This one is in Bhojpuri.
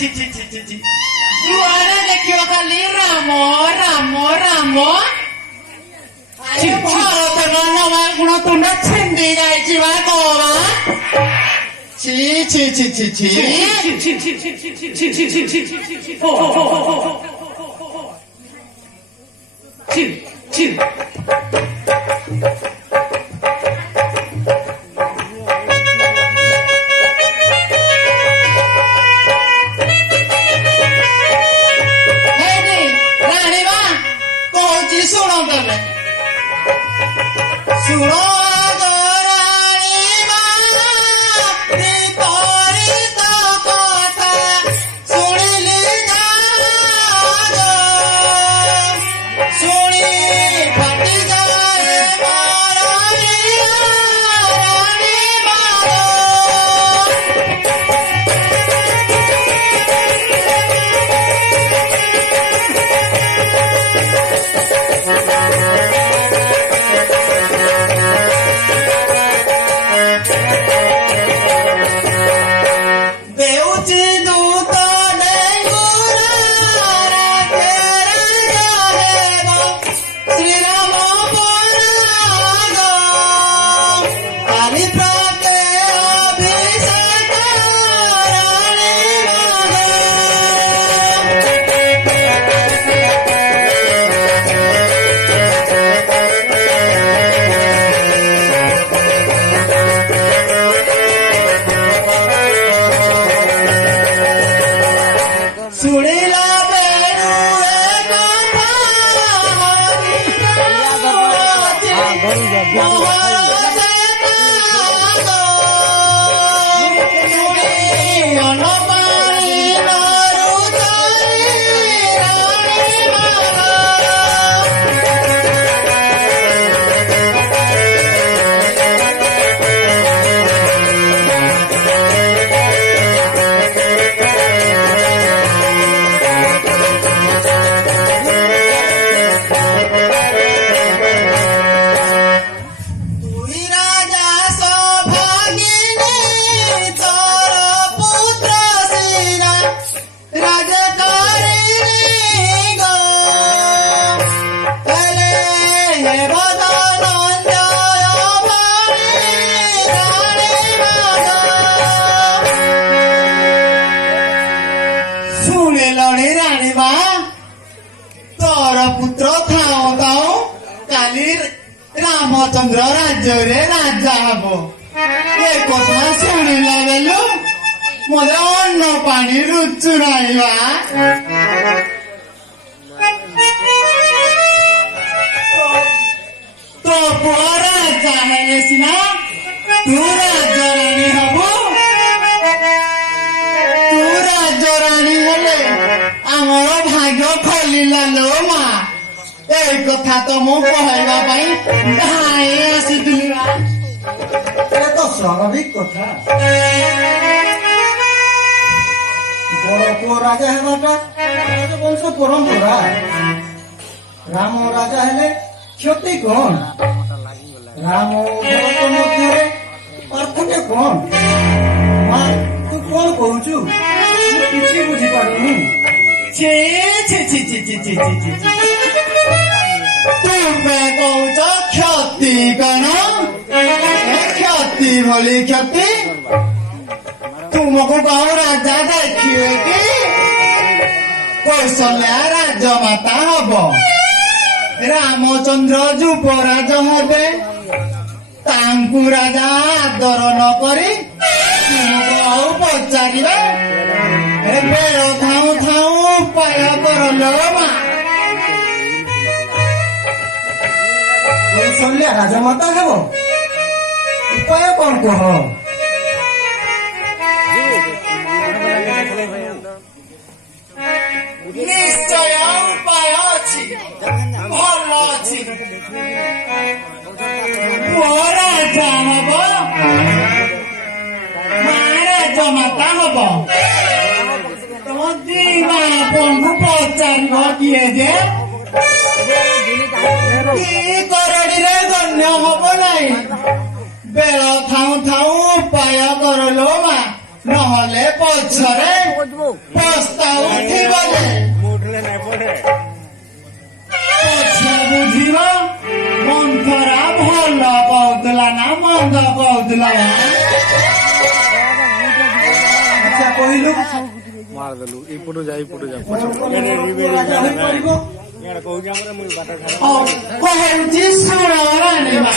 जुआरे देखियो खाली राम राम राम भारत नवा गुण तुंड छेंदी जायची वा गोवा ছি ছি ছি ছি ছি ছি ছি रामचंद्र राज्य राजा हम ये कथा शुणिला बेलु मत अन्न पानी रुचु ना तो पुआ राजा है सीना तू राजा रानी हबु तू राजा रानी हेले आमर भाग्य खोलिला लो मा এই কথা তো মু কহবা পাই ধাই আসিଥିଲି এটা তো স্বাভাবিক কথা বড় পুଅ রাজা হেবাটা রাজবংশ পরম্পরা রাম রাজা হেলে ক্ষতি কোন রাম ভরত ମଧ୍ୟରେ পার্থক্য কোন মা তু কোন কହୁଛୁ ମୁଁ କିଛି ବୁଝିପାରୁନି ছি ছি ছি ছি ছি ছি ছি तुमे कौच क्षति कण क्षति भली क्षति तुमको कौ राजा देखिए कि कौशल्या राजमाता हब रामचंद्र युवराज हेबे तांकु राजा आदर न करी तुमको आउ पचारिबे बेर थाऊ थाऊ उपाय करलो मा कौशल्या राजमाता हेब उपाय कौन कह निश्चय उपाय अच्छी भल अच्छी पुआ राजा हब राजमाता हब तुम दी बापू पचार किए जे करड़ी गण्य हब नाई बेल थाऊ थाऊ उपाय करलो मा নহলে পছরে পস্তা উঠিব যে ପଛ ବୁଝିବ ମନ୍ଥରା ଭଲ କହୁଥିଲା ନା ମନ୍ଦ କହୁଥିଲା ଆଚ୍ଛା କହିଲୁ ମାରିଦେଲୁ ଏପଟୁ ଯା କହୁଛି ଶୁଣ ରାଣୀ ମା